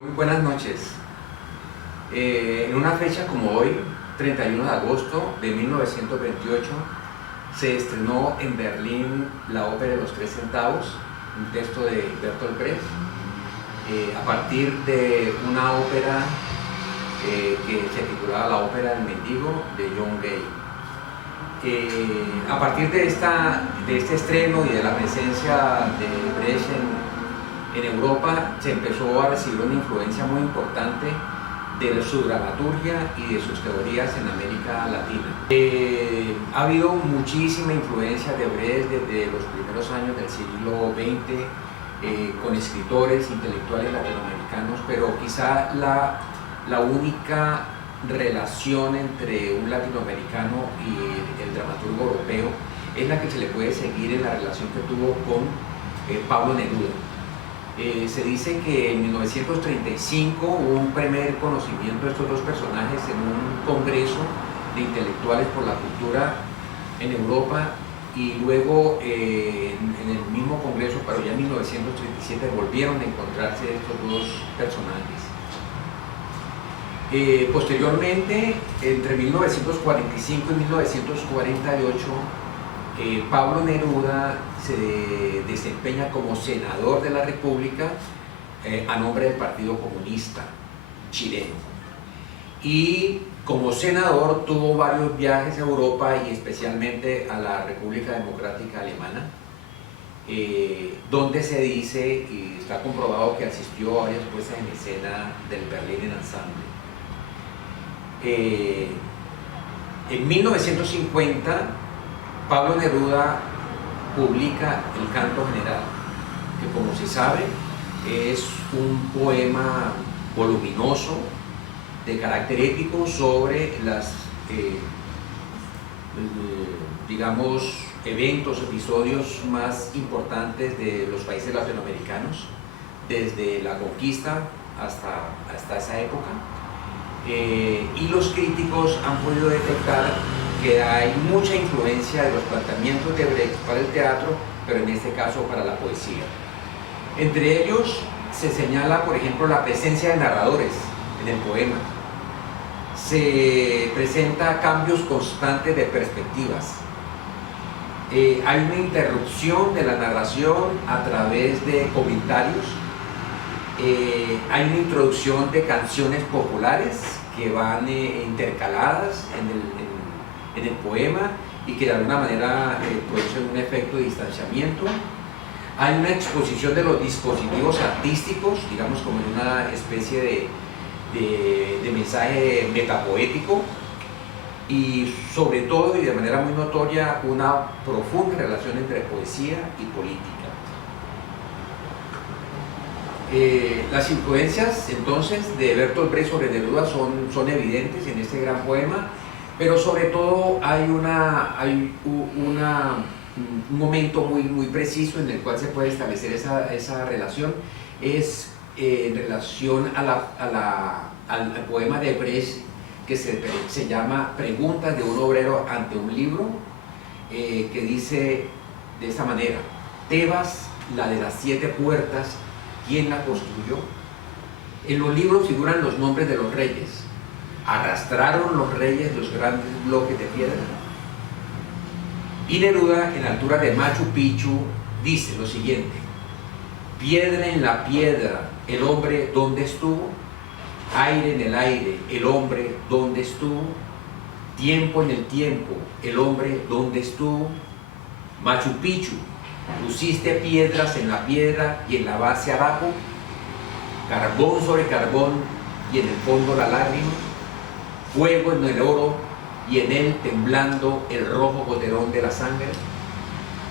Muy buenas noches. En una fecha como hoy, 31 de agosto de 1928, se estrenó en Berlín la ópera de los Tres Centavos, un texto de Bertolt Brecht, a partir de una ópera que se titulaba La ópera del mendigo de John Gay. A partir de este estreno y de la presencia de Brecht en Europa, se empezó a recibir una influencia muy importante de su dramaturgia y de sus teorías en América Latina. Ha habido muchísima influencia de Brecht desde los primeros años del siglo XX, con escritores, intelectuales latinoamericanos, pero quizá la única relación entre un latinoamericano y el dramaturgo europeo es la que se le puede seguir en la relación que tuvo con Pablo Neruda. Se dice que en 1935 hubo un primer conocimiento de estos dos personajes en un congreso de intelectuales por la cultura en Europa, y luego en el mismo congreso, pero ya en 1937, volvieron a encontrarse estos dos personajes. Posteriormente, entre 1945 y 1948, Pablo Neruda se desempeña como senador de la República a nombre del Partido Comunista chileno, y como senador tuvo varios viajes a Europa y especialmente a la República Democrática Alemana, donde se dice y está comprobado que asistió a varias puestas en escena del Berliner Ensemble. En 1950 Pablo Neruda publica El Canto General, que, como se sabe, es un poema voluminoso de carácter épico sobre digamos, eventos, episodios más importantes de los países latinoamericanos, desde la conquista hasta esa época. Y los críticos han podido detectar que hay mucha influencia de los planteamientos de Brecht para el teatro, pero en este caso para la poesía. Entre ellos se señala, por ejemplo, la presencia de narradores en el poema. Se presenta cambios constantes de perspectivas. Hay una interrupción de la narración a través de comentarios. Hay una introducción de canciones populares que van intercaladas en el poema y que de alguna manera producen un efecto de distanciamiento. Hay una exposición de los dispositivos artísticos, digamos, como en una especie de mensaje metapoético, y sobre todo y de manera muy notoria una profunda relación entre poesía y política. Las influencias entonces de Bertolt Brecht sobre Neruda son evidentes en este gran poema, pero sobre todo hay un momento muy preciso en el cual se puede establecer esa relación. Es en relación al poema de Brecht que se llama Preguntas de un obrero ante un libro, que dice de esta manera: Tebas, la de las 7 puertas, ¿quién la construyó? En los libros figuran los nombres de los reyes. ¿Arrastraron los reyes los grandes bloques de piedra? Y Neruda, en la altura de Machu Picchu, dice lo siguiente: piedra en la piedra, el hombre ¿dónde estuvo? Aire en el aire, el hombre ¿dónde estuvo? Tiempo en el tiempo, el hombre ¿dónde estuvo? Machu Picchu, pusiste piedras en la piedra y en la base abajo, carbón sobre carbón y en el fondo la lágrima, fuego en el oro y en él temblando el rojo goterón de la sangre.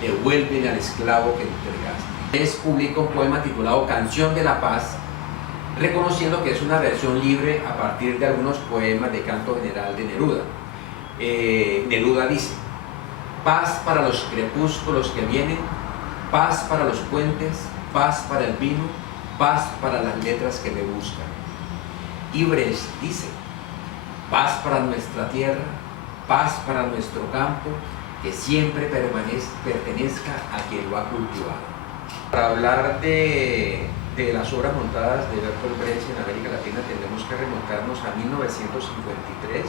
Devuelven al esclavo que entregaste. Brecht publica un poema titulado Canción de la Paz, reconociendo que es una versión libre a partir de algunos poemas de Canto General de Neruda. Neruda dice: paz para los crepúsculos que vienen, paz para los puentes, paz para el vino, paz para las letras que me buscan. Y Brecht dice: paz para nuestra tierra, paz para nuestro campo, que siempre pertenezca a quien lo ha cultivado. Para hablar de de las obras montadas de Bertolt Brecht en América Latina tenemos que remontarnos a 1953,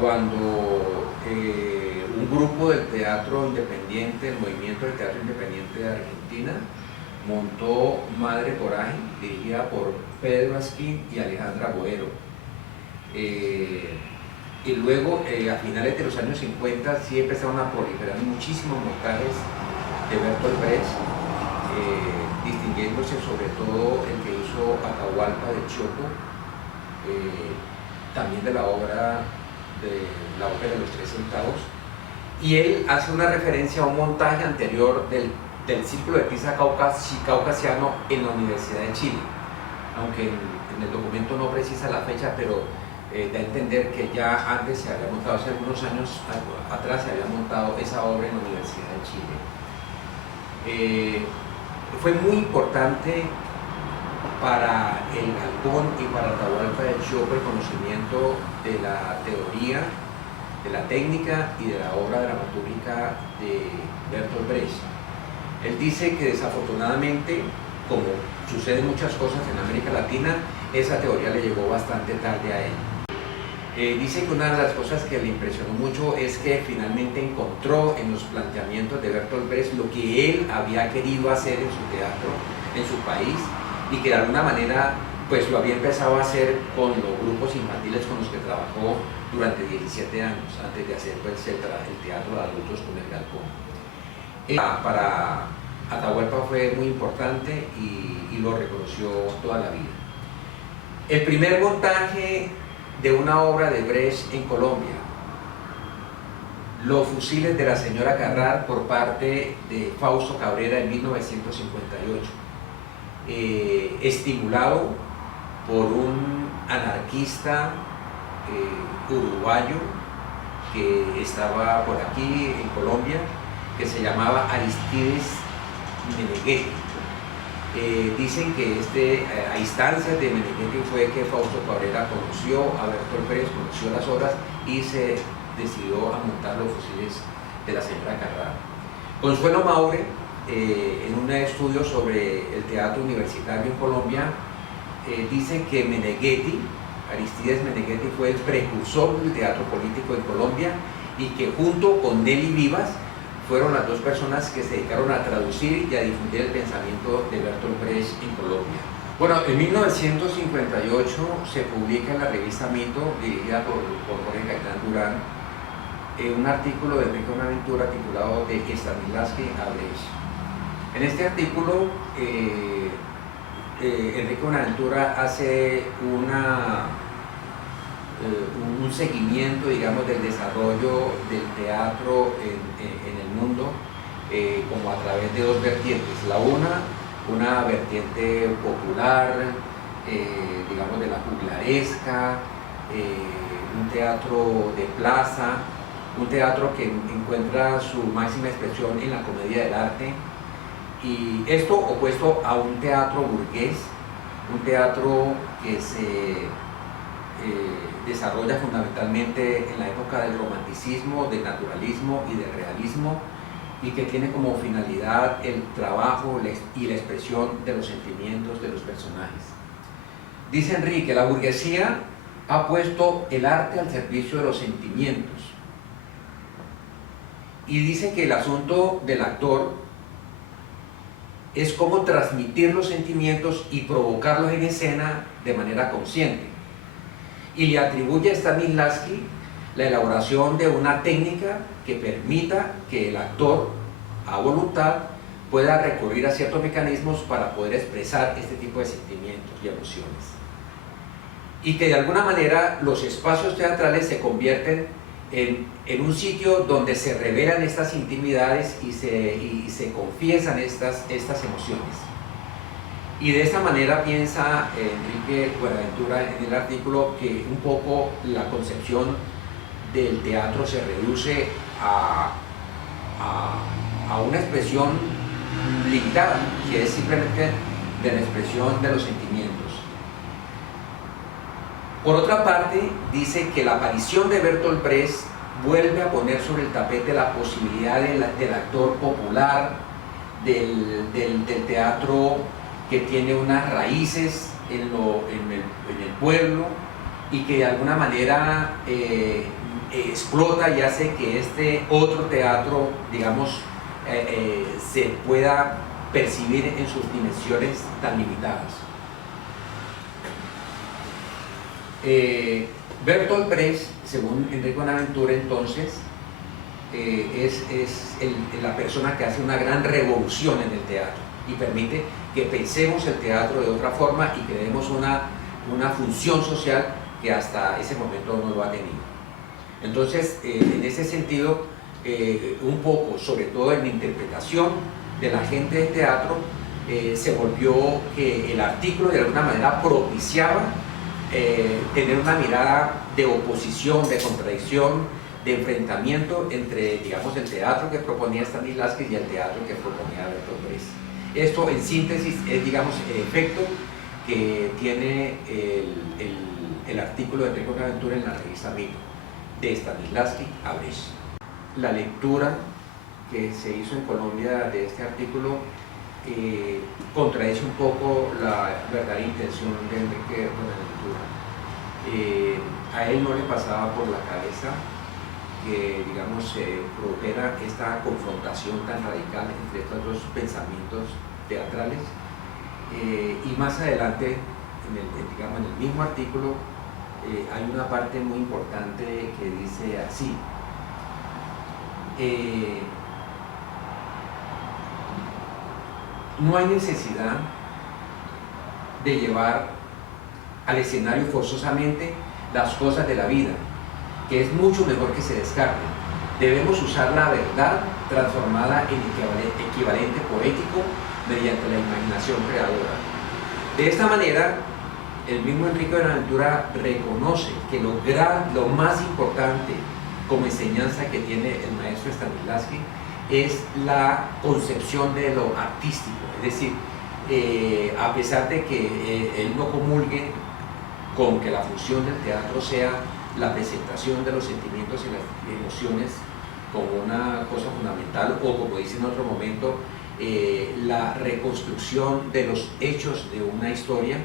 cuando un grupo del teatro independiente, el movimiento del teatro independiente de Argentina, montó Madre Coraje, dirigida por Pedro Asquín y Alejandra Boero. Y luego, a finales de los años 50, sí empezaron a proliferar muchísimos montajes de Bertolt Brecht, distinguiéndose sobre todo el que hizo Atahualpa de Chopo, también de la ópera de los 3 centavos, y él hace una referencia a un montaje anterior del círculo de pieza caucasiano en la Universidad de Chile, aunque en el documento no precisa la fecha, pero da a entender que ya antes se había montado, hace algunos años atrás se había montado esa obra en la Universidad de Chile. Fue muy importante para el Galpón y para Atahualpa de Chopo el conocimiento de la teoría, de la técnica y de la obra dramatúrgica de Bertolt Brecht. Él dice que desafortunadamente, como sucede muchas cosas en América Latina, esa teoría le llegó bastante tarde a él. Dice que una de las cosas que le impresionó mucho es que finalmente encontró en los planteamientos de Bertolt Brecht lo que él había querido hacer en su teatro, en su país, y que de alguna manera pues lo había empezado a hacer con los grupos infantiles con los que trabajó durante 17 años, antes de hacer pues, el teatro de adultos con el Galpón. Para Atahualpa fue muy importante y lo reconoció toda la vida. El primer montaje de una obra de Brecht en Colombia, Los fusiles de la señora Carrar, por parte de Fausto Cabrera en 1958, estimulado por un anarquista uruguayo que estaba por aquí en Colombia, que se llamaba Aristides Meneghetti. Dicen que a instancias de Meneghetti fue que Fausto Cabrera conoció a Bertolt Brecht, conoció las obras y se decidió a montar Los fusiles de la señora Carrara. Consuelo Maure, en un estudio sobre el teatro universitario en Colombia, dice que Meneghetti, Aristides Meneghetti, fue el precursor del teatro político en Colombia y que junto con Nelly Vivas fueron las dos personas que se dedicaron a traducir y a difundir el pensamiento de Bertolt Brecht en Colombia. Bueno, en 1958 se publica en la revista Mito, dirigida por Jorge Gaitán Durán, un artículo de Enrique Buenaventura titulado De Stanislavski a Brecht. En este artículo, Enrique Buenaventura hace un seguimiento, digamos, del desarrollo del teatro en el mundo, como a través de dos vertientes. Una vertiente popular, digamos, de la juglaresca, un teatro de plaza, un teatro que encuentra su máxima expresión en la comedia del arte, y esto opuesto a un teatro burgués, un teatro que se desarrolla fundamentalmente en la época del romanticismo, del naturalismo y del realismo, y que tiene como finalidad el trabajo y la expresión de los sentimientos de los personajes. Dice Enrique, la burguesía ha puesto el arte al servicio de los sentimientos, y dice que el asunto del actor es cómo transmitir los sentimientos y provocarlos en escena de manera consciente. Y le atribuye a Stanislavski la elaboración de una técnica que permita que el actor, a voluntad, pueda recurrir a ciertos mecanismos para poder expresar este tipo de sentimientos y emociones. Y que de alguna manera los espacios teatrales se convierten en un sitio donde se revelan estas intimidades y se confiesan estas emociones. Y de esta manera piensa Enrique Buenaventura en el artículo que un poco la concepción del teatro se reduce a una expresión limitada, que es simplemente de la expresión de los sentimientos. Por otra parte, dice que la aparición de Bertolt Brecht vuelve a poner sobre el tapete la posibilidad del actor popular, del teatro que tiene unas raíces en el pueblo y que de alguna manera explota y hace que este otro teatro, digamos, se pueda percibir en sus dimensiones tan limitadas. Bertolt Brecht, según Enrique Bonaventura, entonces, es la persona que hace una gran revolución en el teatro y permite que pensemos el teatro de otra forma y que le demos una función social que hasta ese momento no lo ha tenido. Entonces, en ese sentido, un poco, sobre todo en la interpretación de la gente del teatro, se volvió que el artículo de alguna manera propiciaba tener una mirada de oposición, de contradicción, de enfrentamiento entre, digamos, el teatro que proponía Stanislavski y el teatro que proponía Bertolt Brecht. Esto, en síntesis, es, digamos, el efecto que tiene el artículo de Enrique Bonaventura en la revista Mito, de Stanislavski a Brecht. La lectura que se hizo en Colombia de este artículo contradice un poco la verdadera intención de Enrique Bonaventura. A él no le pasaba por la cabeza que, digamos, se produjera esta confrontación tan radical entre estos dos pensamientos teatrales, y más adelante, digamos, en el mismo artículo, hay una parte muy importante que dice así: no hay necesidad de llevar al escenario forzosamente las cosas de la vida, que es mucho mejor que se descarten. Debemos usar la verdad transformada en equivalente poético mediante la imaginación creadora. De esta manera, el mismo Enrique Bonaventura reconoce que lo más importante como enseñanza que tiene el maestro Stanislavski es la concepción de lo artístico, es decir, a pesar de que él no comulgue con que la función del teatro sea la presentación de los sentimientos y las emociones como una cosa fundamental, o como dice en otro momento, la reconstrucción de los hechos de una historia,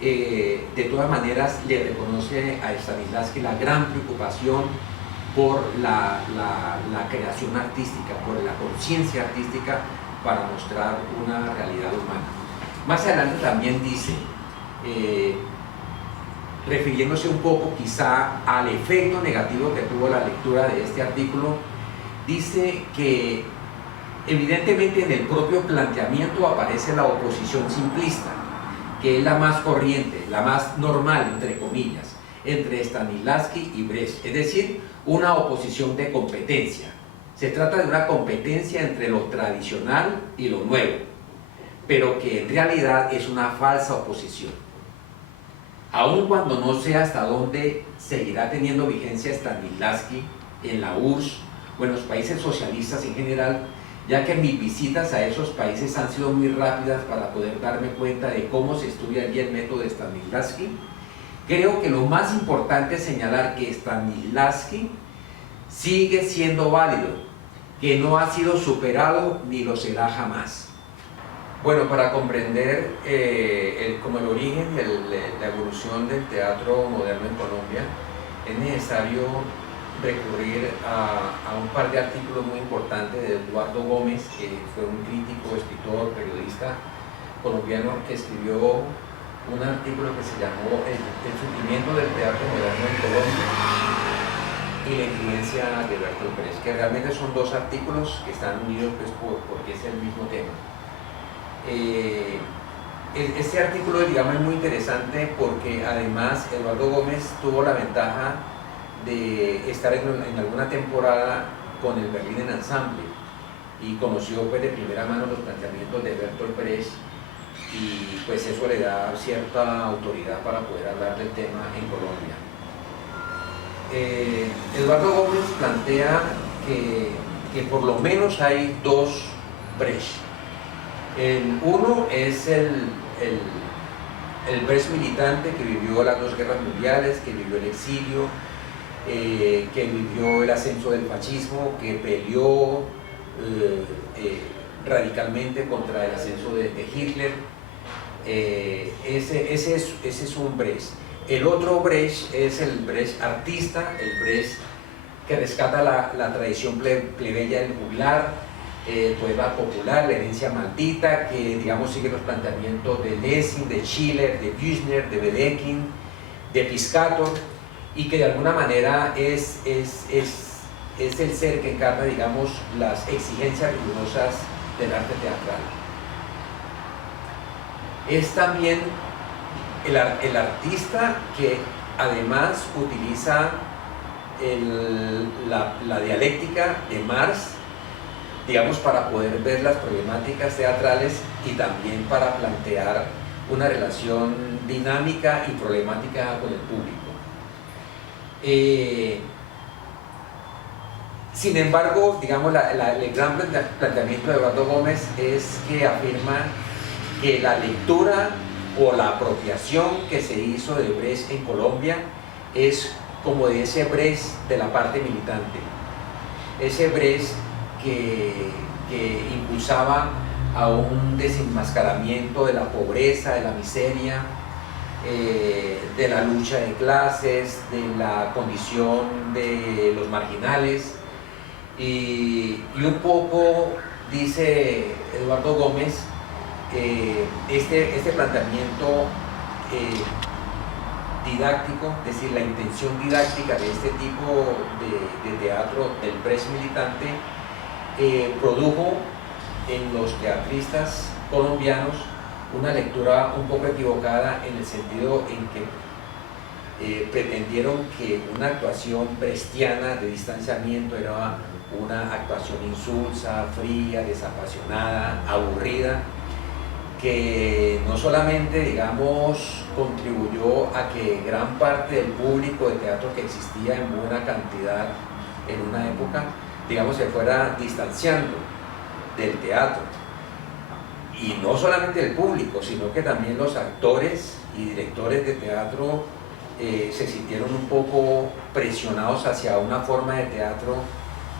de todas maneras le reconoce a Stanislavski la gran preocupación por la creación artística, por la conciencia artística para mostrar una realidad humana. Más adelante también dice, refiriéndose un poco quizá al efecto negativo que tuvo la lectura de este artículo, dice que evidentemente en el propio planteamiento aparece la oposición simplista, que es la más corriente, la más normal, entre comillas, entre Stanislavski y Brecht, es decir, una oposición de competencia. Se trata de una competencia entre lo tradicional y lo nuevo, pero que en realidad es una falsa oposición. Aun cuando no sé hasta dónde seguirá teniendo vigencia Stanislavski en la URSS o en los países socialistas en general, ya que mis visitas a esos países han sido muy rápidas para poder darme cuenta de cómo se estudia allí el método de Stanislavski, creo que lo más importante es señalar que Stanislavski sigue siendo válido, que no ha sido superado ni lo será jamás. Bueno, para comprender como el origen y la evolución del teatro moderno en Colombia, es necesario recurrir a un par de artículos muy importantes de Eduardo Gómez, que fue un crítico, escritor, periodista colombiano, que escribió un artículo que se llamó El surgimiento del teatro moderno en Colombia y la influencia de Bertolt Brecht, que realmente son dos artículos que están unidos pues, porque es el mismo tema. Este artículo, digamos, es muy interesante porque además Eduardo Gómez tuvo la ventaja de estar en alguna temporada con el Berlin Ensemble y conoció pues, de primera mano los planteamientos de Bertolt Brecht, y pues eso le da cierta autoridad para poder hablar del tema en Colombia. Eduardo Gómez plantea que por lo menos hay dos Brecht. Uno es el Brecht militante, que vivió las dos guerras mundiales, que vivió el exilio, que vivió el ascenso del fascismo, que peleó radicalmente contra el ascenso de Hitler. Ese es un Brecht. El otro Brecht es el Brecht artista, el Brecht que rescata la tradición plebeya del juglar, poema popular, la herencia maldita, que digamos sigue los planteamientos de Lessing, de Schiller, de Büchner, de Wedekind, de Piscator, y que de alguna manera es el ser que encarna, digamos, las exigencias rigurosas del arte teatral. Es también el artista que además utiliza la dialéctica de Marx, digamos, para poder ver las problemáticas teatrales y también para plantear una relación dinámica y problemática con el público. Sin embargo, digamos, el gran planteamiento de Eduardo Gómez es que afirma que la lectura o la apropiación que se hizo de Brecht en Colombia es como de ese Brecht de la parte militante, ese Brecht que impulsaba a un desenmascaramiento de la pobreza, de la miseria, de la lucha de clases, de la condición de los marginales, y un poco, dice Eduardo Gómez, este planteamiento didáctico, es decir, la intención didáctica de este tipo de teatro del Brecht militante, produjo en los teatristas colombianos una lectura un poco equivocada, en el sentido en que pretendieron que una actuación brechtiana de distanciamiento era una actuación insulsa, fría, desapasionada, aburrida, que no solamente, digamos, contribuyó a que gran parte del público de teatro que existía en buena cantidad en una época, digamos, se fuera distanciando del teatro. Y no solamente el público, sino que también los actores y directores de teatro se sintieron un poco presionados hacia una forma de teatro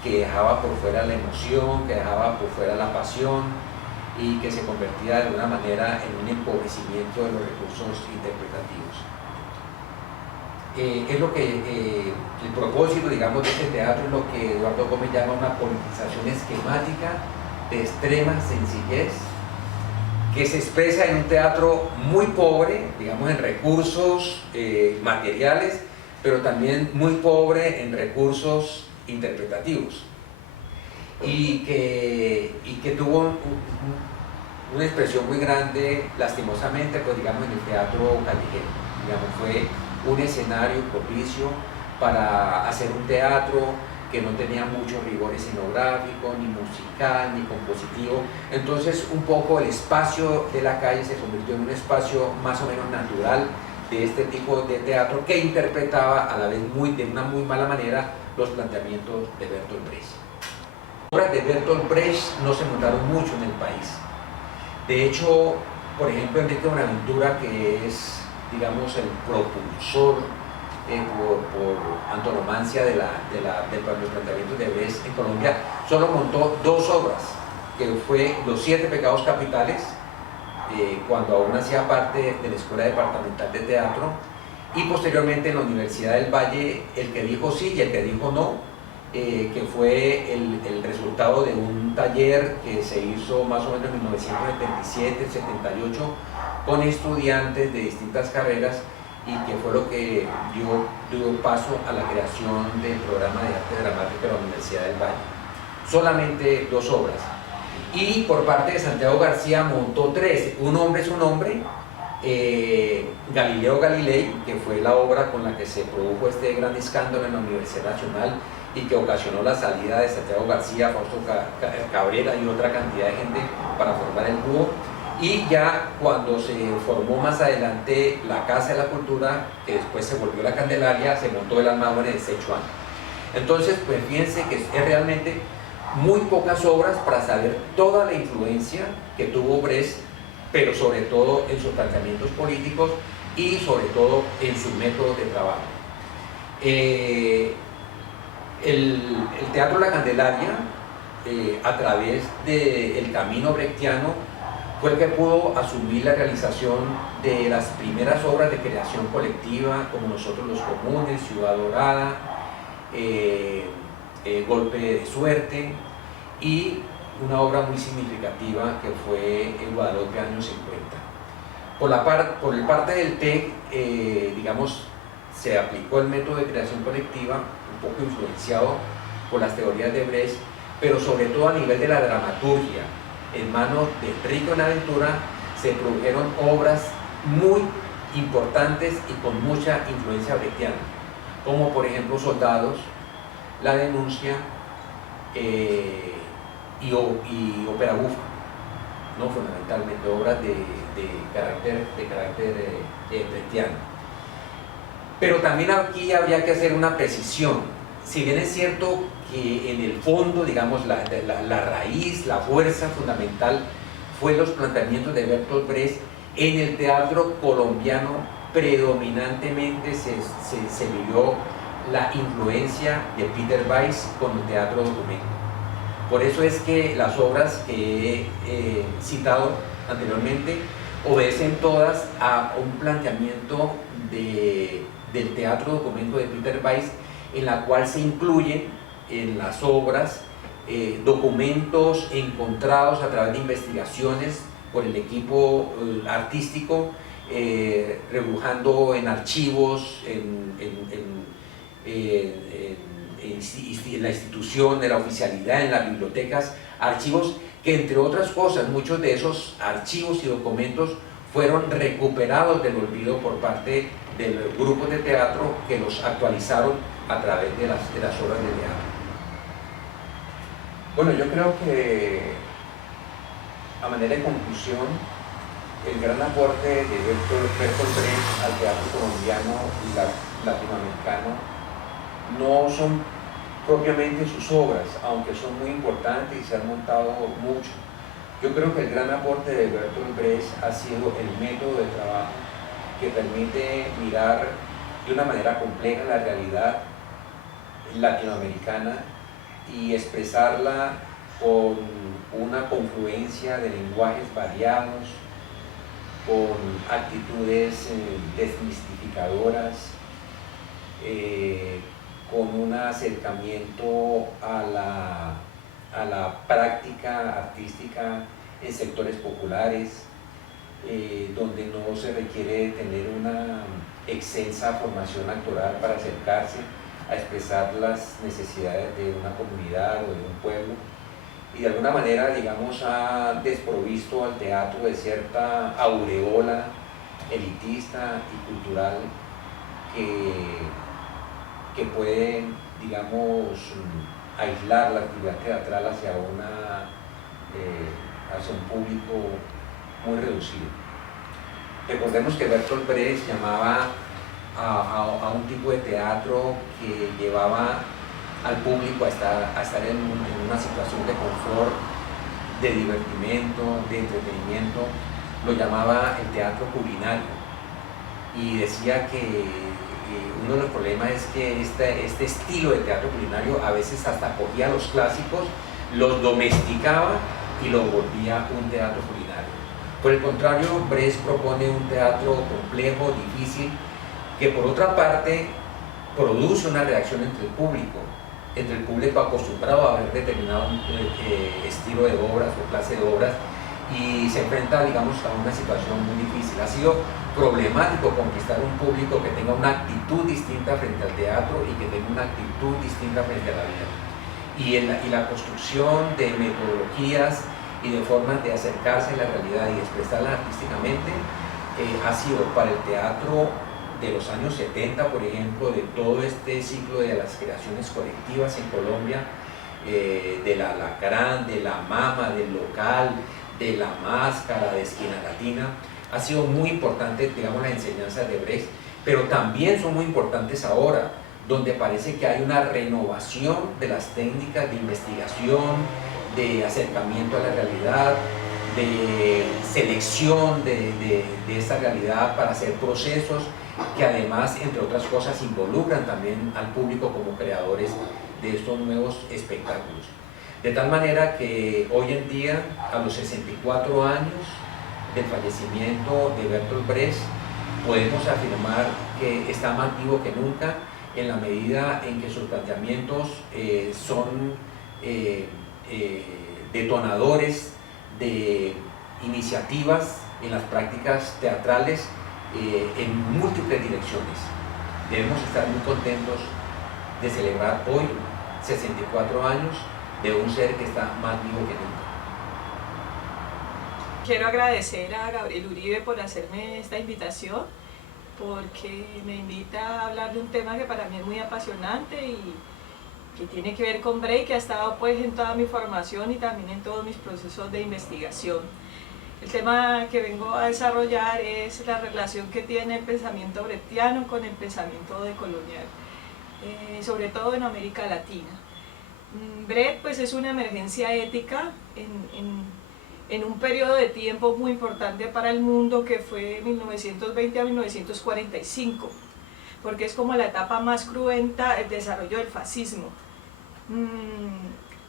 que dejaba por fuera la emoción, que dejaba por fuera la pasión, y que se convertía de alguna manera en un empobrecimiento de los recursos interpretativos. Es lo que el propósito, digamos, de este teatro es lo que Eduardo Gómez llama una politización esquemática de extrema sencillez, que se expresa en un teatro muy pobre, digamos, en recursos materiales, pero también muy pobre en recursos interpretativos, y que tuvo una expresión muy grande, lastimosamente, pues digamos, en el teatro callejero. Digamos, fue un escenario propicio para hacer un teatro que no tenía mucho rigor escenográfico, ni musical, ni compositivo. Entonces, un poco el espacio de la calle se convirtió en un espacio más o menos natural de este tipo de teatro, que interpretaba a la vez de una muy mala manera los planteamientos de Bertolt Brecht. Las obras de Bertolt Brecht no se montaron mucho en el país. De hecho, por ejemplo, Enrique Buenaventura, que es, digamos, el propulsor por antonomasia de los planteamientos de Brecht en Colombia, solo montó dos obras, que fue Los 7 pecados capitales, cuando aún hacía parte de la Escuela Departamental de Teatro, y posteriormente en la Universidad del Valle, El que dijo sí y El que dijo no, que fue el resultado de un taller que se hizo más o menos en 1977-78 con estudiantes de distintas carreras, y que fue lo que dio paso a la creación del programa de arte dramático de la Universidad del Valle. Solamente dos obras. Y por parte de Santiago García montó 3. Un hombre es un hombre, Galileo Galilei, que fue la obra con la que se produjo este gran escándalo en la Universidad Nacional y que ocasionó la salida de Santiago García, Fausto Cabrera y otra cantidad de gente para formar el dúo. Y ya cuando se formó más adelante la Casa de la Cultura, que después se volvió la Candelaria, se montó el Almaguer de Sichuan. Entonces, pues fíjense que es realmente muy pocas obras para saber toda la influencia que tuvo Brecht, pero sobre todo en sus planteamientos políticos y sobre todo en sus métodos de trabajo. El Teatro La Candelaria a través del camino brechtiano, fue el que pudo asumir la realización de las primeras obras de creación colectiva, como Nosotros los Comunes, Ciudad Dorada, Golpe de Suerte, y una obra muy significativa que fue el Guadalupe años 50. Por el parte del TEC, digamos, se aplicó el método de creación colectiva, un poco influenciado por las teorías de Brecht, pero sobre todo a nivel de la dramaturgia. En manos de Enrique Buenaventura se produjeron obras muy importantes y con mucha influencia brechtiana, como por ejemplo Soldados, La Denuncia y Ópera Bufa, ¿no? Fundamentalmente obras de carácter brechtiano. Pero también aquí habría que hacer una precisión. Si bien es cierto que en el fondo, digamos, la raíz, la fuerza fundamental fue los planteamientos de Bertolt Brecht, en el teatro colombiano predominantemente se vivió la influencia de Peter Weiss con el teatro documento. Por eso es que las obras que he citado anteriormente obedecen todas a un planteamiento del teatro documento de Peter Weiss, en la cual se incluyen en las obras documentos encontrados a través de investigaciones por el equipo artístico, rebujando en archivos, en la institución de la oficialidad, en las bibliotecas, archivos que, entre otras cosas, muchos de esos archivos y documentos fueron recuperados del olvido por parte de los grupos de teatro que los actualizaron a través de las obras de teatro. Bueno, yo creo que, a manera de conclusión, el gran aporte de Bertolt Brecht al teatro colombiano y latinoamericano no son propiamente sus obras, aunque son muy importantes y se han montado mucho. Yo creo que el gran aporte de Bertolt Brecht ha sido el método de trabajo que permite mirar de una manera compleja la realidad latinoamericana y expresarla con una confluencia de lenguajes variados, con actitudes desmistificadoras, con un acercamiento a la práctica artística en sectores populares, donde no se requiere tener una extensa formación actoral para acercarse a expresar las necesidades de una comunidad o de un pueblo, y de alguna manera, digamos, ha desprovisto al teatro de cierta aureola elitista y cultural que puede, digamos, aislar la actividad teatral hacia un público muy reducido. Recordemos que Bertolt Brecht llamaba a un tipo de teatro que llevaba al público a estar en una situación de confort, de divertimento, de entretenimiento. Lo llamaba el teatro culinario, y decía que uno de los problemas es que este estilo de teatro culinario a veces hasta cogía los clásicos, los domesticaba y los volvía un teatro culinario. Por el contrario, Brecht propone un teatro complejo, difícil, que por otra parte produce una reacción entre el público acostumbrado a ver determinado estilo de obras o clase de obras, y se enfrenta, digamos, a una situación muy difícil. Ha sido problemático conquistar un público que tenga una actitud distinta frente al teatro y que tenga una actitud distinta frente a la vida. Y la construcción de metodologías y de formas de acercarse a la realidad y expresarla artísticamente ha sido para el teatro de los años 70, por ejemplo, de todo este ciclo de las creaciones colectivas en Colombia, de la Alacrán, de la Mama, del Local, de la Máscara, de Esquina Latina, ha sido muy importante, digamos, las enseñanzas de Brecht, pero también son muy importantes ahora, donde parece que hay una renovación de las técnicas de investigación, de acercamiento a la realidad, de selección de esta realidad para hacer procesos que además, entre otras cosas, involucran también al público como creadores de estos nuevos espectáculos. De tal manera que hoy en día, a los 64 años del fallecimiento de Bertolt Brecht, podemos afirmar que está más vivo que nunca, en la medida en que sus planteamientos son detonadores de iniciativas en las prácticas teatrales en múltiples direcciones. Debemos estar muy contentos de celebrar hoy 64 años de un ser que está más vivo que nunca. Quiero agradecer a Gabriel Uribe por hacerme esta invitación, porque me invita a hablar de un tema que para mí es muy apasionante y que tiene que ver con Brecht, que ha estado pues en toda mi formación y también en todos mis procesos de investigación. El tema que vengo a desarrollar es la relación que tiene el pensamiento brechtiano con el pensamiento decolonial, sobre todo en América Latina. Brecht pues es una emergencia ética en un periodo de tiempo muy importante para el mundo, que fue 1920 a 1945, porque es como la etapa más cruenta del desarrollo del fascismo.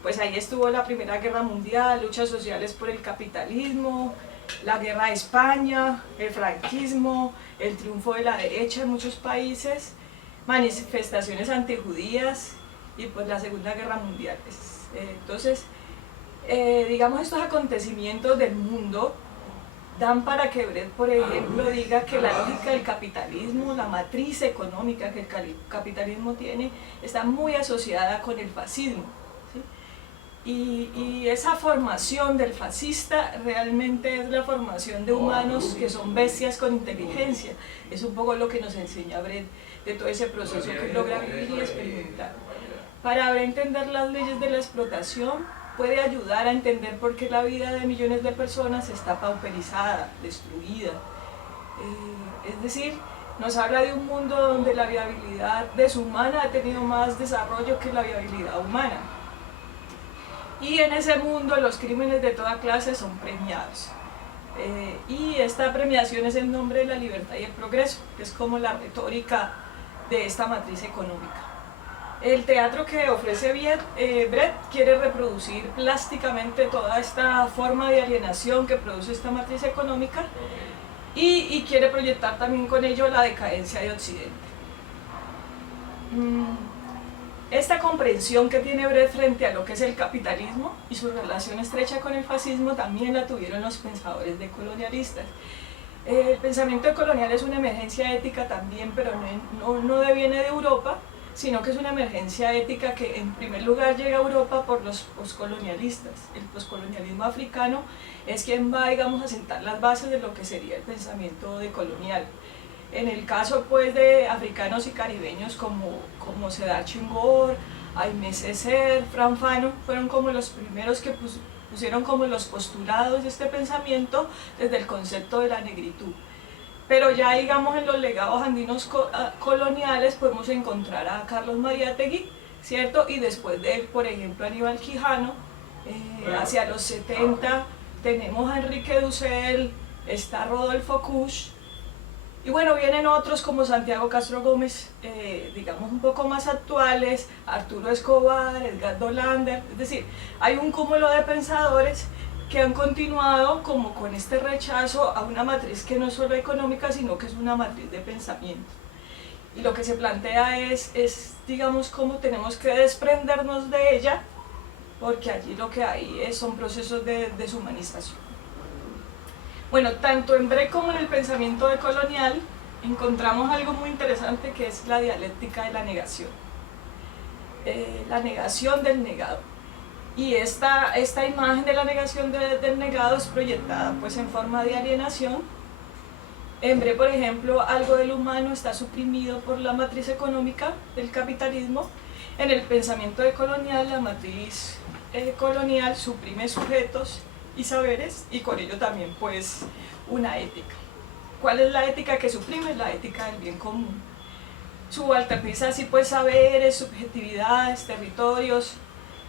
Pues ahí estuvo la Primera Guerra Mundial, luchas sociales por el capitalismo, la Guerra de España, el franquismo, el triunfo de la derecha en muchos países, manifestaciones antijudías y pues la Segunda Guerra Mundial. Entonces, digamos, estos acontecimientos del mundo dan para que Brecht, por ejemplo, diga que la lógica del capitalismo, la matriz económica que el capitalismo tiene, está muy asociada con el fascismo, ¿sí? Y esa formación del fascista realmente es la formación de humanos que son bestias con inteligencia. Es un poco lo que nos enseña Brecht de todo ese proceso que logra vivir y experimentar. Para entender las leyes de la explotación, puede ayudar a entender por qué la vida de millones de personas está pauperizada, destruida. Es decir, nos habla de un mundo donde la viabilidad deshumana ha tenido más desarrollo que la viabilidad humana. Y en ese mundo los crímenes de toda clase son premiados. Y esta premiación es en nombre de la libertad y el progreso, que es como la retórica de esta matriz económica. El teatro que ofrece Brecht quiere reproducir plásticamente toda esta forma de alienación que produce esta matriz económica y quiere proyectar también con ello la decadencia de Occidente. Esta comprensión que tiene Brecht frente a lo que es el capitalismo y su relación estrecha con el fascismo también la tuvieron los pensadores decolonialistas. El pensamiento decolonial es una emergencia ética también, pero no deviene de Europa, sino que es una emergencia ética que en primer lugar llega a Europa por los poscolonialistas. El poscolonialismo africano es quien va, digamos, a sentar las bases de lo que sería el pensamiento decolonial. En el caso pues de africanos y caribeños como Sédar Senghor, Aimé Césaire, Frantz Fanon, fueron como los primeros que pusieron como los postulados de este pensamiento desde el concepto de la negritud. Pero ya, digamos, en los legados andinos coloniales podemos encontrar a Carlos Mariátegui, ¿cierto? Y después de él, por ejemplo, Aníbal Quijano. Hacia los 70 tenemos a Enrique Dussel, está Rodolfo Kusch, y bueno, vienen otros como Santiago Castro Gómez, digamos un poco más actuales, Arturo Escobar, Edgardo Lander. Es decir, hay un cúmulo de pensadores que han continuado como con este rechazo a una matriz que no es solo económica, sino que es una matriz de pensamiento. Y lo que se plantea es digamos, cómo tenemos que desprendernos de ella, porque allí lo que hay son procesos de deshumanización. Bueno, tanto en Brecht como en el pensamiento decolonial encontramos algo muy interesante, que es la dialéctica de la negación. La negación del negado. Y esta imagen de la negación del negado es proyectada pues en forma de alienación. En Brecht, por ejemplo, algo del humano está suprimido por la matriz económica del capitalismo. En el pensamiento decolonial, la matriz colonial suprime sujetos y saberes, y con ello también pues una ética. ¿Cuál es la ética que suprime? La ética del bien común. Subalterniza así pues saberes, subjetividades, territorios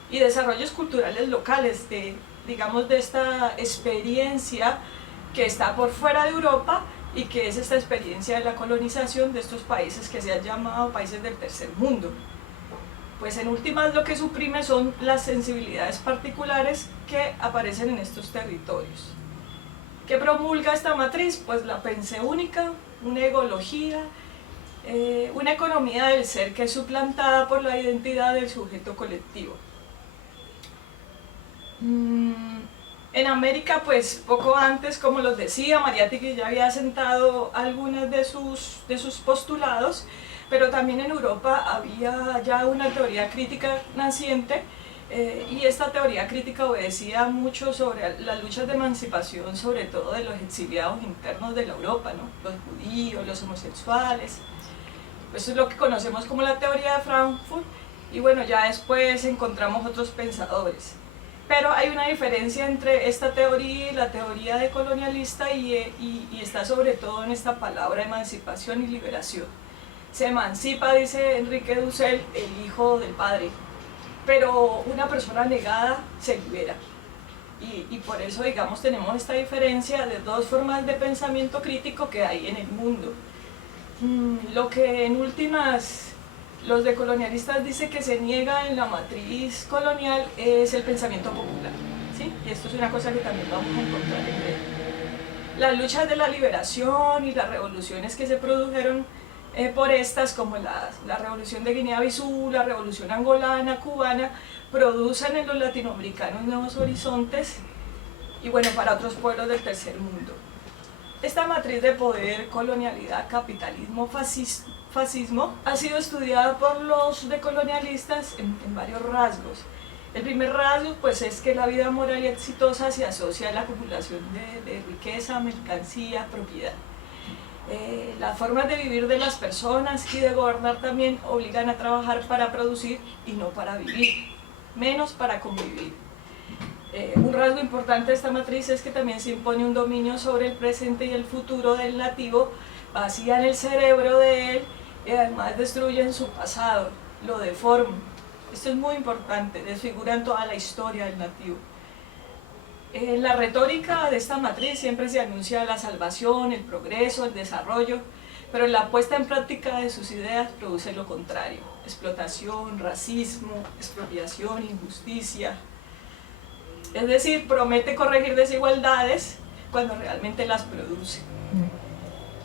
y desarrollos culturales locales digamos, de esta experiencia que está por fuera de Europa, y que es esta experiencia de la colonización de estos países que se han llamado países del tercer mundo. pues en últimas lo que suprime son las sensibilidades particulares que aparecen en estos territorios. ¿Qué promulga esta matriz? Pues la pensé única, una egología, una economía del ser que es suplantada por la identidad del sujeto colectivo. En América, pues poco antes, como los decía, Mariátegui ya había sentado algunos de sus postulados, pero también en Europa había ya una teoría crítica naciente, y esta teoría crítica obedecía mucho sobre las luchas de emancipación, sobre todo de los exiliados internos de la Europa, ¿no? Los judíos, los homosexuales. Eso es lo que conocemos como la teoría de Frankfurt, y bueno, ya después encontramos otros pensadores. Pero hay una diferencia entre esta teoría y la teoría decolonialista, y está sobre todo en esta palabra emancipación y liberación. Se emancipa, dice Enrique Dussel, el hijo del padre, pero una persona negada se libera. Y por eso, digamos, tenemos esta diferencia de dos formas de pensamiento crítico que hay en el mundo. Lo que en últimas los decolonialistas dicen que se niega en la matriz colonial es el pensamiento popular, ¿sí? Y esto es una cosa que también vamos a encontrar en él. Las luchas de la liberación y las revoluciones que se produjeron por estas, como la revolución de Guinea-Bissau, la revolución angolana, cubana, producen en los latinoamericanos nuevos horizontes, y bueno, para otros pueblos del tercer mundo. Esta matriz de poder, colonialidad, capitalismo, fascismo, ha sido estudiada por los decolonialistas en varios rasgos. El primer rasgo, pues, es que la vida moral y exitosa se asocia a la acumulación de riqueza, mercancía, propiedad. Las formas de vivir de las personas y de gobernar también obligan a trabajar para producir y no para vivir, menos para convivir. Un rasgo importante de esta matriz es que también se impone un dominio sobre el presente y el futuro del nativo, vacían el cerebro de él y además destruyen su pasado, lo deforman. Esto es muy importante, desfiguran toda la historia del nativo. En la retórica de esta matriz siempre se anuncia la salvación, el progreso, el desarrollo, pero la puesta en práctica de sus ideas produce lo contrario: explotación, racismo, expropiación, injusticia. Es decir, promete corregir desigualdades cuando realmente las produce.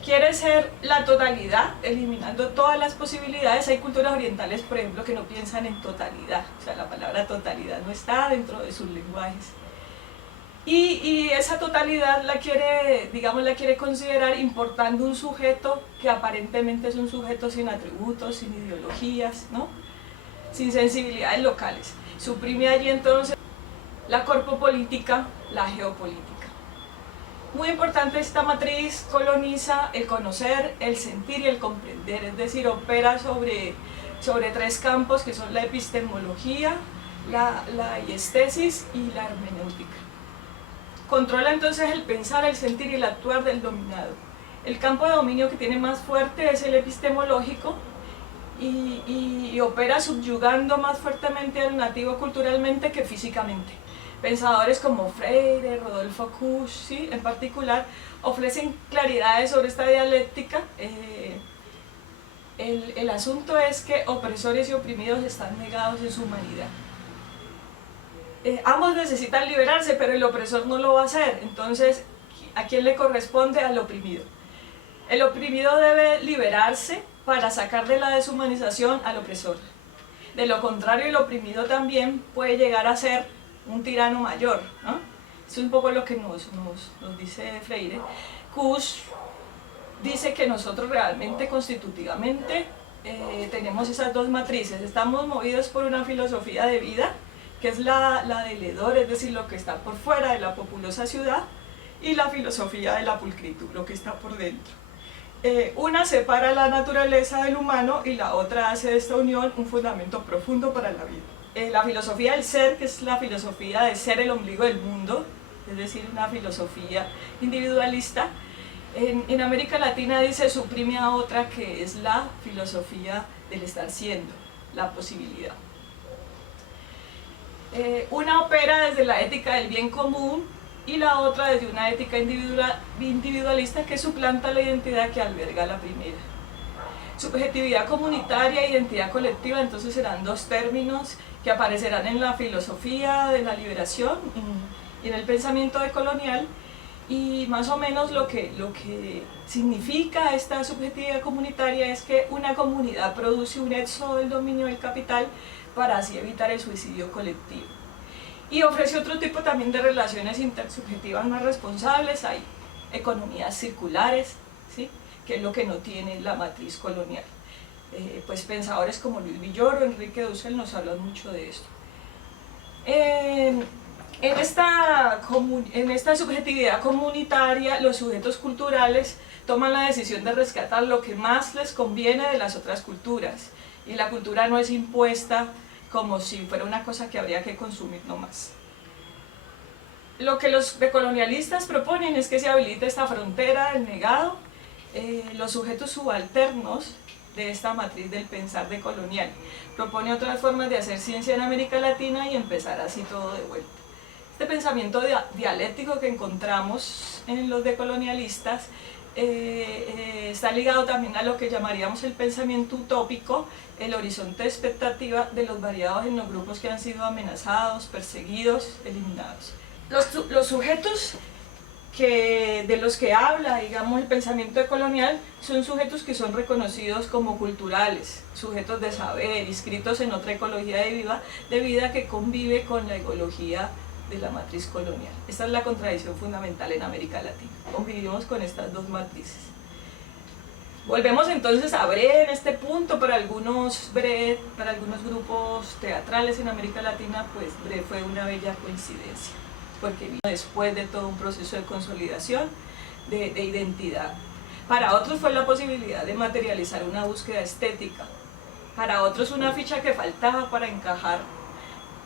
Quiere ser la totalidad, eliminando todas las posibilidades. Hay culturas orientales, por ejemplo, que no piensan en totalidad, o sea, la palabra totalidad no está dentro de sus lenguajes. Y esa totalidad la quiere considerar importando un sujeto que aparentemente es un sujeto sin atributos, sin ideologías, ¿no? Sin sensibilidades locales. Suprime allí entonces la corpopolítica, la geopolítica. Muy importante, esta matriz coloniza el conocer, el sentir y el comprender, es decir, opera sobre tres campos que son la epistemología, la hiestesis y la hermenéutica. Controla entonces el pensar, el sentir y el actuar del dominado. El campo de dominio que tiene más fuerte es el epistemológico, y opera subyugando más fuertemente al nativo culturalmente que físicamente. Pensadores como Freire, Rodolfo Kusch, ¿sí?, en particular, ofrecen claridades sobre esta dialéctica. El asunto es que opresores y oprimidos están negados en su humanidad. Ambos necesitan liberarse, pero el opresor no lo va a hacer. Entonces, ¿a quién le corresponde? Al oprimido. El oprimido debe liberarse para sacar de la deshumanización al opresor. De lo contrario, el oprimido también puede llegar a ser un tirano mayor, ¿no? Eso es un poco lo que nos dice Freire. Kusch dice que nosotros realmente, constitutivamente, tenemos esas dos matrices. Estamos movidos por una filosofía de vida, que es la del hedor, es decir, lo que está por fuera de la populosa ciudad, y la filosofía de la pulcritud, lo que está por dentro. Una separa la naturaleza del humano y la otra hace de esta unión un fundamento profundo para la vida. La filosofía del ser, que es la filosofía de ser el ombligo del mundo, es decir, una filosofía individualista, en América Latina dice suprime a otra, que es la filosofía del estar siendo, la posibilidad. Una opera desde la ética del bien común y la otra desde una ética individualista que suplanta la identidad que alberga la primera. Subjetividad comunitaria e identidad colectiva, entonces serán dos términos que aparecerán en la filosofía de la liberación y en el pensamiento decolonial, y más o menos lo que significa esta subjetividad comunitaria es que una comunidad produce un éxodo del dominio del capital para así evitar el suicidio colectivo. Y ofrece otro tipo también de relaciones intersubjetivas más responsables. Hay economías circulares, ¿sí?, que es lo que no tiene la matriz colonial. Pues pensadores como Luis Villoro, Enrique Dussel nos hablan mucho de esto. En esta subjetividad comunitaria, los sujetos culturales toman la decisión de rescatar lo que más les conviene de las otras culturas, y la cultura no es impuesta como si fuera una cosa que habría que consumir nomás. Lo que los decolonialistas proponen es que se habilite esta frontera del negado, los sujetos subalternos de esta matriz del pensar decolonial. Propone otras formas de hacer ciencia en América Latina y empezar así todo de vuelta. Este pensamiento dialéctico que encontramos en los decolonialistas está ligado también a lo que llamaríamos el pensamiento utópico, el horizonte de expectativa de los variados etnogrupos que han sido amenazados, perseguidos, eliminados. Los sujetos de los que habla, digamos, el pensamiento decolonial son sujetos que son reconocidos como culturales, sujetos de saber, inscritos en otra ecología de vida que convive con la ecología de la matriz colonial. Esta es la contradicción fundamental en América Latina. Convivimos con estas dos matrices. Volvemos entonces a Breth en este punto. Para algunos grupos teatrales en América Latina, pues Breth fue una bella coincidencia, porque vino después de todo un proceso de consolidación de identidad. Para otros fue la posibilidad de materializar una búsqueda estética. Para otros una ficha que faltaba para encajar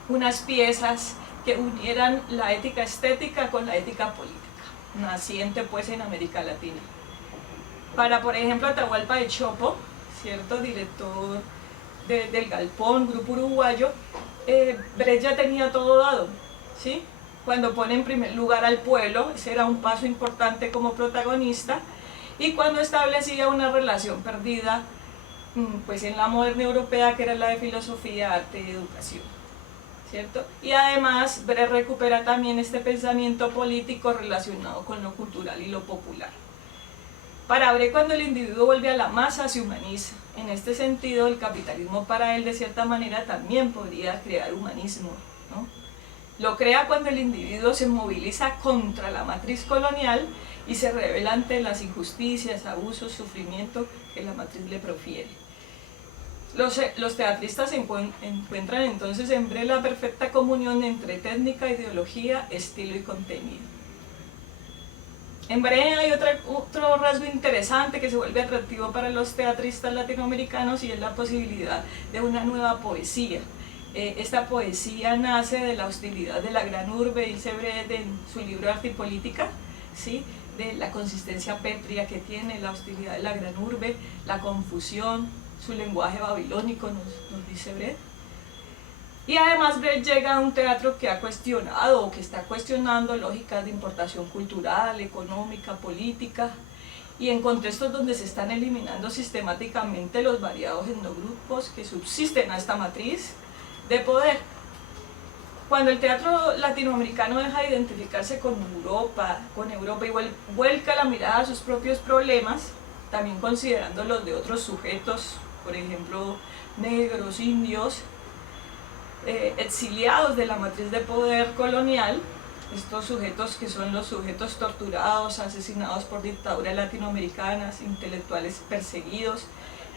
unas piezas que unieran la ética estética con la ética política, naciente pues en América Latina. Para, por ejemplo, Atahualpa de Chopo, ¿cierto?, director del Galpón, grupo uruguayo, Breth ya tenía todo dado, ¿sí? Cuando pone en primer lugar al pueblo, ese era un paso importante como protagonista, y cuando establecía una relación perdida pues en la moderna europea, que era la de filosofía, arte y educación, ¿cierto? Y además Breth recupera también este pensamiento político relacionado con lo cultural y lo popular. Para Breth, cuando el individuo vuelve a la masa, se humaniza. En este sentido, el capitalismo para él de cierta manera también podría crear humanismo, ¿no? Lo crea cuando el individuo se moviliza contra la matriz colonial y se revela ante las injusticias, abusos, sufrimiento que la matriz le profiere. Los teatristas encuentran entonces en Breth la perfecta comunión entre técnica, ideología, estilo y contenido. En Breth hay otro rasgo interesante que se vuelve atractivo para los teatristas latinoamericanos, y es la posibilidad de una nueva poesía. Esta poesía nace de la hostilidad de la gran urbe, dice Breth en su libro Arte y Política, ¿sí?, de la consistencia pétrea que tiene la hostilidad de la gran urbe, la confusión, su lenguaje babilónico, nos dice Breth. Y además Breth llega a un teatro que ha cuestionado o que está cuestionando lógicas de importación cultural, económica, política, y en contextos donde se están eliminando sistemáticamente los variados etnogrupos que subsisten a esta matriz de poder. Cuando el teatro latinoamericano deja de identificarse con Europa y vuelca la mirada a sus propios problemas, también considerando los de otros sujetos, por ejemplo, negros, indios, exiliados de la matriz de poder colonial, estos sujetos que son los sujetos torturados, asesinados por dictaduras latinoamericanas, intelectuales perseguidos,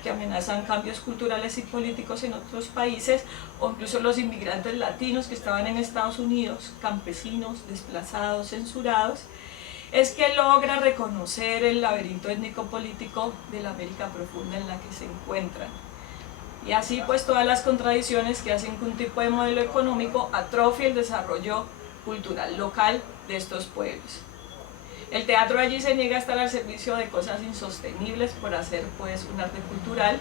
que amenazan cambios culturales y políticos en otros países, o incluso los inmigrantes latinos que estaban en Estados Unidos, campesinos, desplazados, censurados, es que logra reconocer el laberinto étnico-político de la América profunda en la que se encuentran. Y así pues todas las contradicciones que hacen que un tipo de modelo económico atrofie el desarrollo cultural local de estos pueblos. El teatro allí se niega a estar al servicio de cosas insostenibles por hacer pues un arte cultural,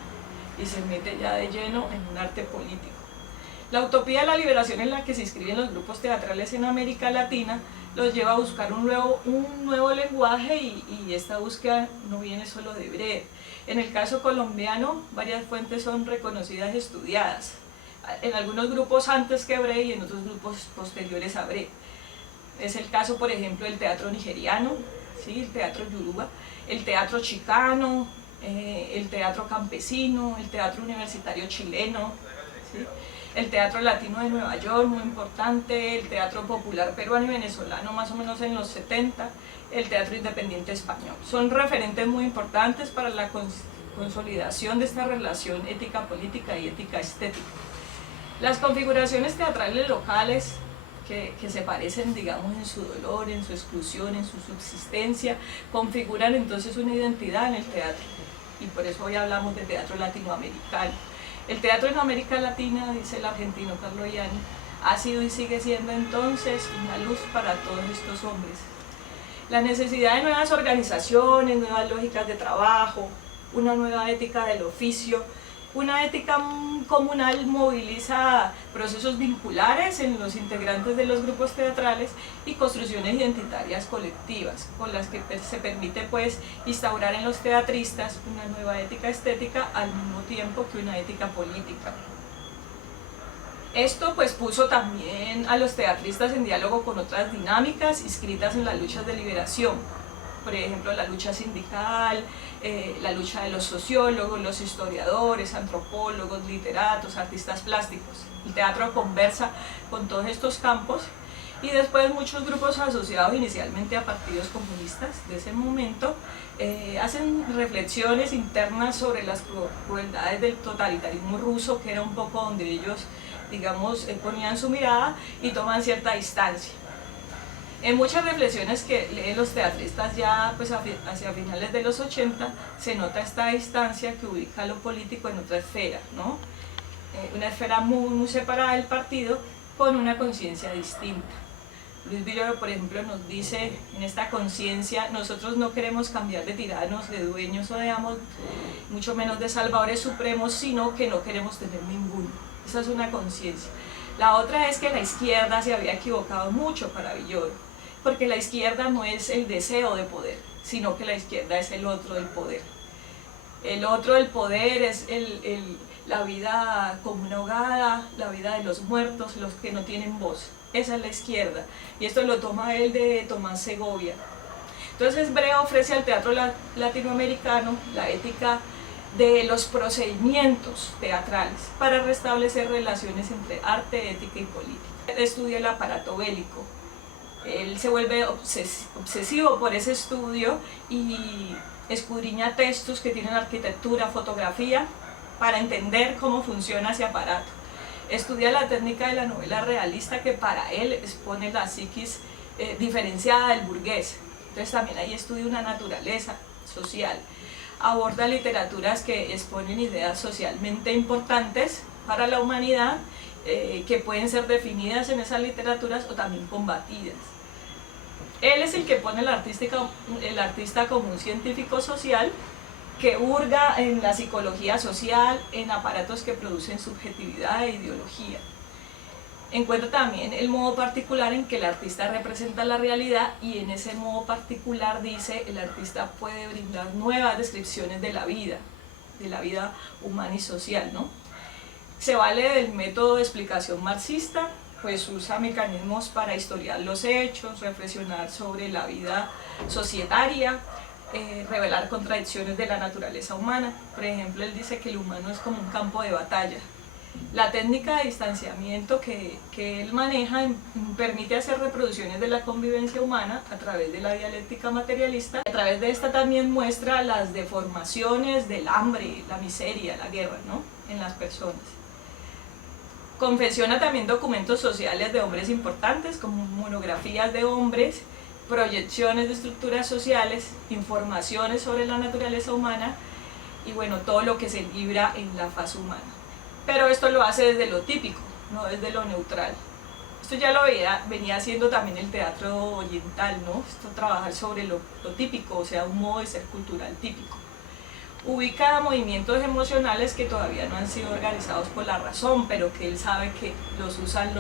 y se mete ya de lleno en un arte político. La utopía de la liberación en la que se inscriben los grupos teatrales en América Latina los lleva a buscar un nuevo lenguaje y esta búsqueda no viene solo de Brecht. En el caso colombiano, varias fuentes son reconocidas y estudiadas, en algunos grupos antes que Brecht y en otros grupos posteriores a Brecht. Es el caso, por ejemplo, del teatro nigeriano, ¿sí? El teatro yoruba, el teatro chicano, el teatro campesino, el teatro universitario chileno, ¿sí? El teatro latino de Nueva York, muy importante, el teatro popular peruano y venezolano más o menos en los 70, el teatro independiente español. Son referentes muy importantes para la consolidación de esta relación ética política y ética estética. Las configuraciones teatrales locales que se parecen, digamos, en su dolor, en su exclusión, en su subsistencia, configuran entonces una identidad en el teatro. Y por eso hoy hablamos de teatro latinoamericano. El teatro en América Latina, dice el argentino Carlo Ianni, ha sido y sigue siendo entonces una luz para todos estos hombres. La necesidad de nuevas organizaciones, nuevas lógicas de trabajo, una nueva ética del oficio, una ética comunal moviliza procesos vinculares en los integrantes de los grupos teatrales y construcciones identitarias colectivas, con las que se permite pues instaurar en los teatristas una nueva ética estética al mismo tiempo que una ética política. Esto pues puso también a los teatristas en diálogo con otras dinámicas inscritas en las luchas de liberación, por ejemplo la lucha sindical, la lucha de los sociólogos, los historiadores, antropólogos, literatos, artistas plásticos. El teatro conversa con todos estos campos y después muchos grupos asociados inicialmente a partidos comunistas de ese momento hacen reflexiones internas sobre las crueldades del totalitarismo ruso, que era un poco donde ellos, digamos, ponían su mirada y toman cierta distancia. En muchas reflexiones que leen los teatristas ya pues, hacia finales de los 80 se nota esta distancia que ubica lo político en otra esfera, ¿no? Una esfera muy separada del partido con una conciencia distinta. Luis Villoro, por ejemplo, nos dice en esta conciencia: nosotros no queremos cambiar de tiranos, de dueños o de amos, mucho menos de salvadores supremos, sino que no queremos tener ninguno. Esa es una conciencia. La otra es que la izquierda se había equivocado mucho para Villoro, porque la izquierda no es el deseo de poder, sino que la izquierda es el otro del poder. El otro del poder es la vida común ahogada, la vida de los muertos, los que no tienen voz. Esa es la izquierda, y esto lo toma él de Tomás Segovia. Entonces Brecht ofrece al teatro latinoamericano la ética de los procedimientos teatrales para restablecer relaciones entre arte, ética y política. Estudia el aparato bélico. Él se vuelve obsesivo por ese estudio y escudriña textos que tienen arquitectura, fotografía, para entender cómo funciona ese aparato. Estudia la técnica de la novela realista, que para él expone la psiquis diferenciada del burgués. Entonces también ahí estudia una naturaleza social. Aborda literaturas que exponen ideas socialmente importantes para la humanidad, que pueden ser definidas en esas literaturas o también combatidas. Él es el que pone el artista como un científico social que hurga en la psicología social, en aparatos que producen subjetividad e ideología. Encuentra también el modo particular en que el artista representa la realidad, y en ese modo particular, dice, el artista puede brindar nuevas descripciones de la vida humana y social, ¿no? Se vale del método de explicación marxista, pues usa mecanismos para historiar los hechos, reflexionar sobre la vida societaria, revelar contradicciones de la naturaleza humana. Por ejemplo, él dice que el humano es como un campo de batalla. La técnica de distanciamiento que él maneja permite hacer reproducciones de la convivencia humana a través de la dialéctica materialista. A través de esta también muestra las deformaciones del hambre, la miseria, la guerra, ¿no?, en las personas. Confecciona también documentos sociales de hombres importantes, como monografías de hombres, proyecciones de estructuras sociales, informaciones sobre la naturaleza humana y bueno, todo lo que se libra en la faz humana. Pero esto lo hace desde lo típico, no desde lo neutral. Esto ya lo venía haciendo también el teatro oriental, ¿no? Esto trabajar sobre lo típico, o sea, un modo de ser cultural típico. ubica movimientos emocionales que todavía no han sido organizados por la razón, pero que él sabe que los usa el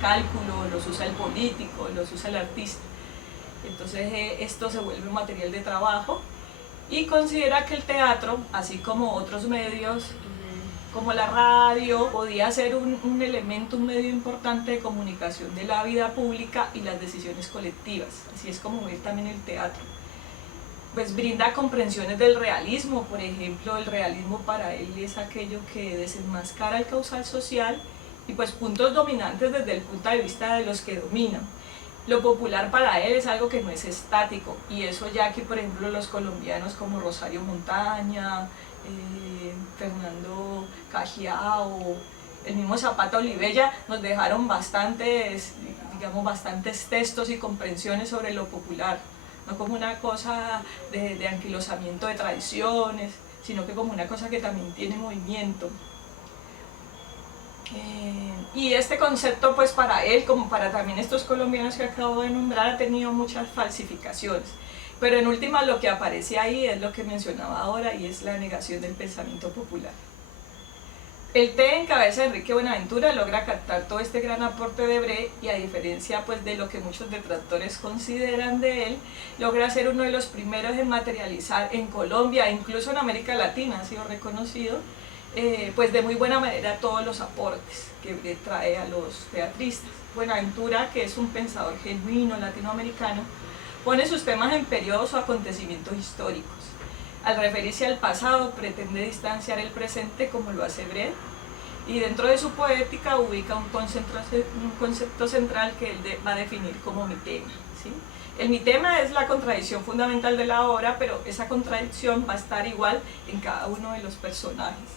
cálculo, los usa el político, los usa el artista. Entonces esto se vuelve un material de trabajo y considera que el teatro, así como otros medios, como la radio, podía ser un elemento, un medio importante de comunicación de la vida pública y las decisiones colectivas. Así es como ve también el teatro. Pues brinda comprensiones del realismo, por ejemplo, el realismo para él es aquello que desenmascara el causal social y pues puntos dominantes desde el punto de vista de los que dominan. Lo popular para él es algo que no es estático y eso ya que por ejemplo los colombianos como Rosario Montaña, Fernando Cajiao, el mismo Zapata Olivella nos dejaron bastantes textos y comprensiones sobre lo popular, no como una cosa de anquilosamiento de tradiciones, sino que como una cosa que también tiene movimiento. Y este concepto pues para él, como para también estos colombianos que acabo de nombrar, ha tenido muchas falsificaciones. Pero en última lo que aparece ahí es lo que mencionaba ahora y es la negación del pensamiento popular. El T en cabeza de Enrique Buenaventura logra captar todo este gran aporte de Bré y a diferencia pues, de lo que muchos detractores consideran de él, logra ser uno de los primeros en materializar en Colombia, incluso en América Latina ha sido reconocido, pues de muy buena manera todos los aportes que Bré trae a los teatristas. Buenaventura, que es un pensador genuino latinoamericano, pone sus temas en periodos o acontecimientos históricos. Al referirse al pasado, pretende distanciar el presente como lo hace Bré, y dentro de su poética ubica un concepto central que él va a definir como mitema. ¿Sí? El mitema es la contradicción fundamental de la obra, pero esa contradicción va a estar igual en cada uno de los personajes.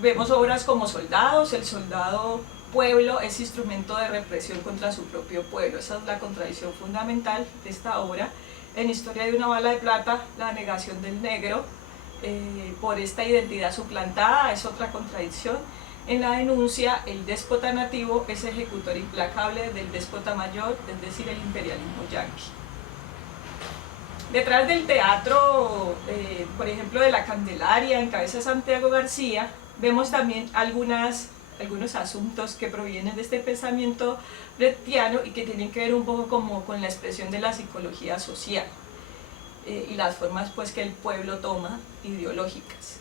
Vemos obras como Soldados, el soldado pueblo es instrumento de represión contra su propio pueblo, esa es la contradicción fundamental de esta obra. En Historia de una bala de plata, la negación del negro por esta identidad suplantada es otra contradicción. En la denuncia, el déspota nativo es ejecutor implacable del déspota mayor, es decir, el imperialismo yanqui. Detrás del teatro, por ejemplo, de La Candelaria, en cabeza de Santiago García, vemos también algunos asuntos que provienen de este pensamiento brechtiano y que tienen que ver un poco como con la expresión de la psicología social y las formas pues, que el pueblo toma ideológicas.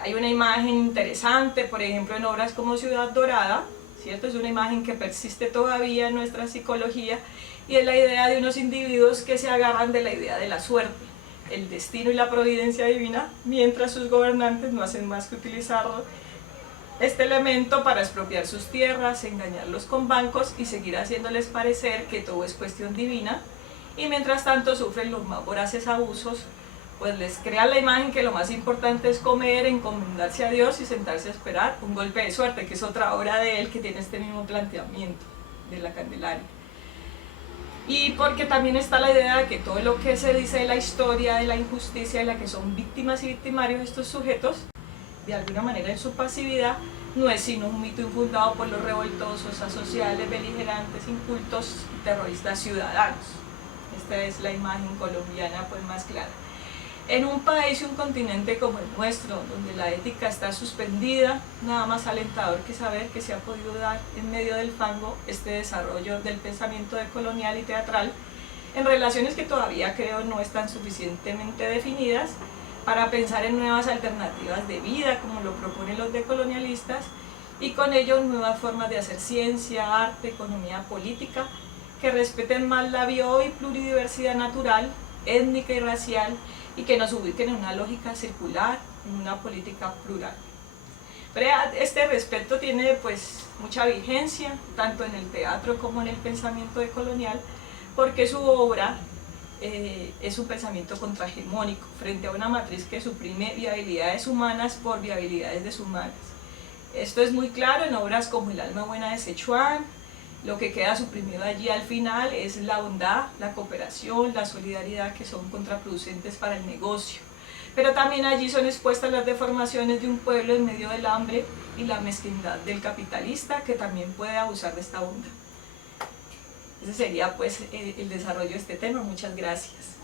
Hay una imagen interesante, por ejemplo, en obras como Ciudad Dorada, ¿cierto? Es una imagen que persiste todavía en nuestra psicología y es la idea de unos individuos que se agarran de la idea de la suerte, el destino y la providencia divina, mientras sus gobernantes no hacen más que utilizarlo este elemento para expropiar sus tierras, engañarlos con bancos y seguir haciéndoles parecer que todo es cuestión divina y mientras tanto sufren los más voraces abusos, pues les crea la imagen que lo más importante es comer, encomendarse a Dios y sentarse a esperar un golpe de suerte, que es otra obra de él que tiene este mismo planteamiento de La Candelaria. Y porque también está la idea de que todo lo que se dice de la historia, de la injusticia, de la que son víctimas y victimarios estos sujetos, de alguna manera en su pasividad, no es sino un mito infundado por los revoltosos, asociales, beligerantes, incultos y terroristas ciudadanos. Esta es la imagen colombiana pues, más clara. En un país y un continente como el nuestro, donde la ética está suspendida, nada más alentador que saber que se ha podido dar en medio del fango este desarrollo del pensamiento decolonial y teatral en relaciones que todavía creo no están suficientemente definidas, para pensar en nuevas alternativas de vida, como lo proponen los decolonialistas, y con ello nuevas formas de hacer ciencia, arte, economía política, que respeten más la bio y pluridiversidad natural, étnica y racial, y que nos ubiquen en una lógica circular, en una política plural. Pero este respeto tiene pues mucha vigencia, tanto en el teatro como en el pensamiento decolonial, porque su obra es un pensamiento contrahegemónico frente a una matriz que suprime viabilidades humanas por viabilidades deshumanas. Esto es muy claro en obras como El alma buena de Sichuan. Lo que queda suprimido allí al final es la bondad, la cooperación, la solidaridad, que son contraproducentes para el negocio. Pero también allí son expuestas las deformaciones de un pueblo en medio del hambre y la mezquindad del capitalista, que también puede abusar de esta bondad. Ese sería pues el desarrollo de este tema. Muchas gracias.